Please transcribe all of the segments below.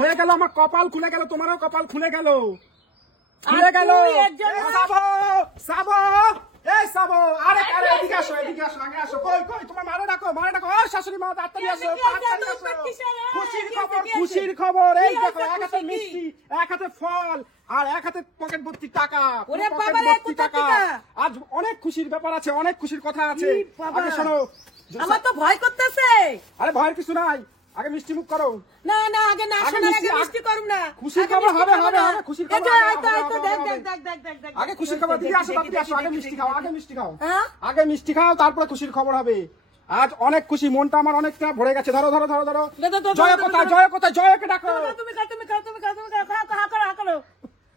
হয়ে গেল আমার কপাল খুলে গেল, তোমারও কপাল খুলে গেল, খুলে গেল। আরে এদিকে আসো, এদিকে আসো, আগে আসো। কই কই তোমার মারে ডাকো, মারে ডাকো। ও শাশুড়ি মা তাড়াতাড়ি আসো, তাড়াতাড়ি আসো। খুশির খবর, খুশির খবর। এই দেখো, এক হাতে মিষ্টি, এক হাতে ফল, আর এক হাতে পকেট ভর্তি টাকা। ওরে বাবা রে, কোথা থেকে? আজ অনেক খুশির ব্যাপার আছে, অনেক খুশির কথা আছে। আগে শোনো। আমার তো ভয় করতেছে। আরে ভয়ের কিছু নাই, আগে মিষ্টি মুখ করো। না না, আগে না শোনার আগে মিষ্টি করুম না। খুশির খবর হবে, হবে, হবে। খুশির খবর দেখ দেখ। আগে খুশির খবর দিকে আসো, তাড়াতাড়ি আসো। আগে মিষ্টি খাও, আগে মিষ্টি খাও, আগে মিষ্টি খাও, তারপরে খুশির খবর হবে। আজ অনেক খুশি, মনটা আমার অনেকটা ভরে গেছে। ধরো ধরো ধরো ধরো। জয় কোথায়, জয় কোথায়, জয়কে ডাকো। তুমি খাও।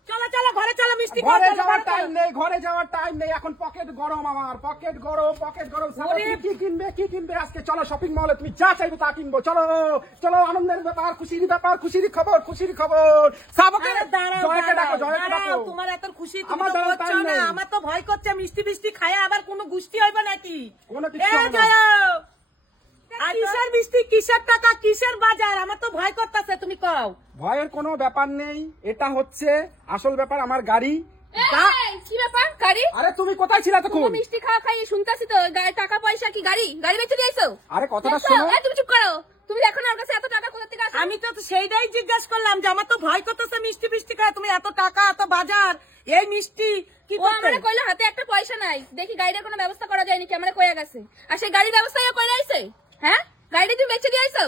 চলো চলো, ঘরে চলো, মিষ্টি খাও। ঘরে যাওয়ার টাইম নেই, ঘরে যাওয়ার টাইম নেই। এখন পকেট গরম, আমার পকেট গরম, পকেট গরম। কি কিনবে, কি কিনবে আজকে? চলো শপিং মলে, তুমি যা চাইবে তা কিনবো। চলো চলো, আনন্দের ব্যাপার, খুশির ব্যাপার, খুশির খবর, খুশির খবর। জয়কে ডাকো, জয়কে ডাকো। তোমার এত খুশি তুমি তো করছো না, আমার তো ভয় করছে। মিষ্টি মিষ্টি খায় আবার কোনো গুষ্টি হইবে নাকি? কোনো কিছু হবে না। কিসের মিষ্টি, কিসের টাকা, কিসের বাজার? আমার তো ভয় করতেছে, তুমি কও। ভয়ের কোনো ব্যাপার নেই, এটা হচ্ছে আসল ব্যাপার। আমার গাড়ি। কি ব্যাপার গাড়ি? আরে তুমি কোথায় ছিলে তখন? মিষ্টি খাওয়া খাই শুনতেছি তো, টাকা পয়সা কি গাড়ি গাড়ি বেচে দিয়েছো? আরে কথাটা শোনো। তুমি চুপ করো। তুমি দেখো না ওর কাছে এত টাকা কোথা থেকে আসে? আমি তো সেইটাই জিজ্ঞাসা করলাম যে আমার তো ভয় করতেছে মিষ্টি মিষ্টি খায়, তুমি এত টাকা এত বাজার, এই মিষ্টি কি ও আমারে কইলো হাতে একটা পয়সা নাই, দেখি গাড়ির কোনো ব্যবস্থা করা যায় নাকি, আমারে কইয়া গেছে। আর সেই গাড়ির ব্যবস্থা কইরা আইছে। হ্যাঁ, গাড়ি তুমি বেচে দিয়েছো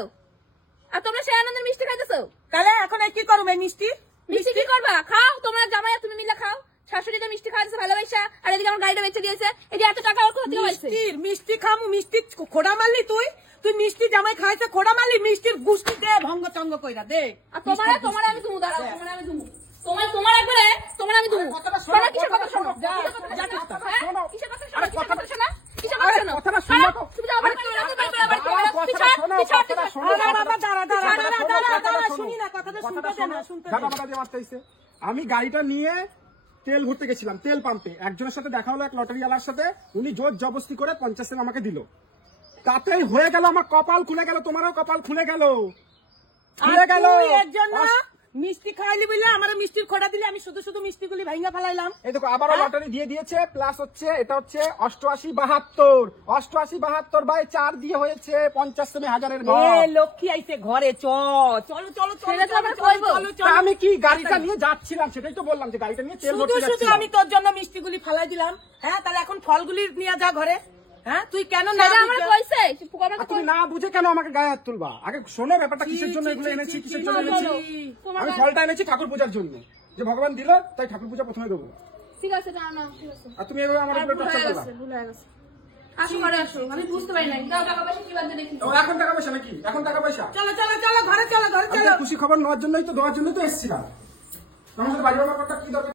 আর তোমরা সেই আনন্দের মিষ্টি খাইতেছো। তাহলে এখন কি করব? এই মিষ্টি মিষ্টি কি করবা? খাও, তোমরা জামাই তুমি মিলে খাও। শাশুড়ি তো মিষ্টি খাওয়াচ্ছে ভালোবাসা, আর এদিকে আমার গাড়িটা বেচে দিয়েছে। এই যে এত টাকা ওর কোথা থেকে হয়েছে? মিষ্টি খামু, মিষ্টি খোড়া মারলি তুই? তুই মিষ্টি জামাই খাইছে, খোড়া মারলি, মিষ্টির গুষ্টি দে ভঙ্গ চঙ্গ কইরা দে। আর তোমার আমি তুমি দাঁড়াও, তোমার আমি তুমি তোমার একবারে তোমার আমি তুমি শোনো, কিসের কথা শোনো, কিসের কথা শোনো, কিসের কথা শোনো, কিসের কথা শোনো, কথাটা শোনো তো। তুমি যাও, আমি গাড়িটা নিয়ে তেল ভরতে গেছিলাম তেল পাম্পে। একজনের সাথে দেখা হলো, এক লটারিওয়ালার সাথে। উনি জোর জবরদস্তি করে 50 টাকা আমাকে দিল। তাতেই হয়ে গেল আমার কপাল খুলে গেল, তোমারও কপাল খুলে গেল, খুলে গেল। মিষ্টি খাইলি বলে আমার মিষ্টির খোড়া দিলে, আমি শুধু শুধু মিষ্টি গুলি ভাঙা ফেলাইলাম। এই দেখো আবারও লটারি দিয়ে দিয়েছে। প্লাস হচ্ছে এটা হচ্ছে 88-72 বাই 4 দিয়ে হয়েছে 50,000-এর ঘর। লক্ষ্মী আইছে ঘরে। চলো চলো চলো। আমি কি গাড়িটা নিয়ে যাচ্ছিলাম, সেটাই তো বললাম যে গাড়িটা নিয়ে তেল ভরতে শুধু যাচ্ছিলাম। আমি তোর জন্য মিষ্টি গুলি ফালাই দিলাম। হ্যাঁ, তাহলে এখন ফলগুলি নিয়ে যা ঘরে। হ্যাঁ, তুই কেন না আমার কইছে? তুমি না বুঝে কেন আমাকে গায়ে হাত তুলবা? আগে শোনো ব্যাপারটা, কিসের জন্য এগুলো এনেছি, কিসের জন্য এনেছি। আমি ফলটা এনেছি ঠাকুর পূজার জন্য, যে ভগবান দিল তাই ঠাকুর পূজা প্রথমে দেবো। ঠিক আছে, না না ঠিক আছে। আর তুমি এভাবে আমার উপরে টর্চার করবা। ভুল হয়ে গেছে। আসো ঘরে আসো, আমি বুঝতে পারি না। দাও টাকা পয়সা কি বাদ দিয়ে দেখি। এখন টাকা পয়সা নাকি? এখন টাকা পয়সা? চলো চলো চলো, ঘরে চলো, ঘরে চলো। খুশি খবর নেওয়ার জন্যই তো, দেওয়ার জন্যই তো এসেছিলাম। আমাদের বাড়ি বাবার কথা কি দরকার?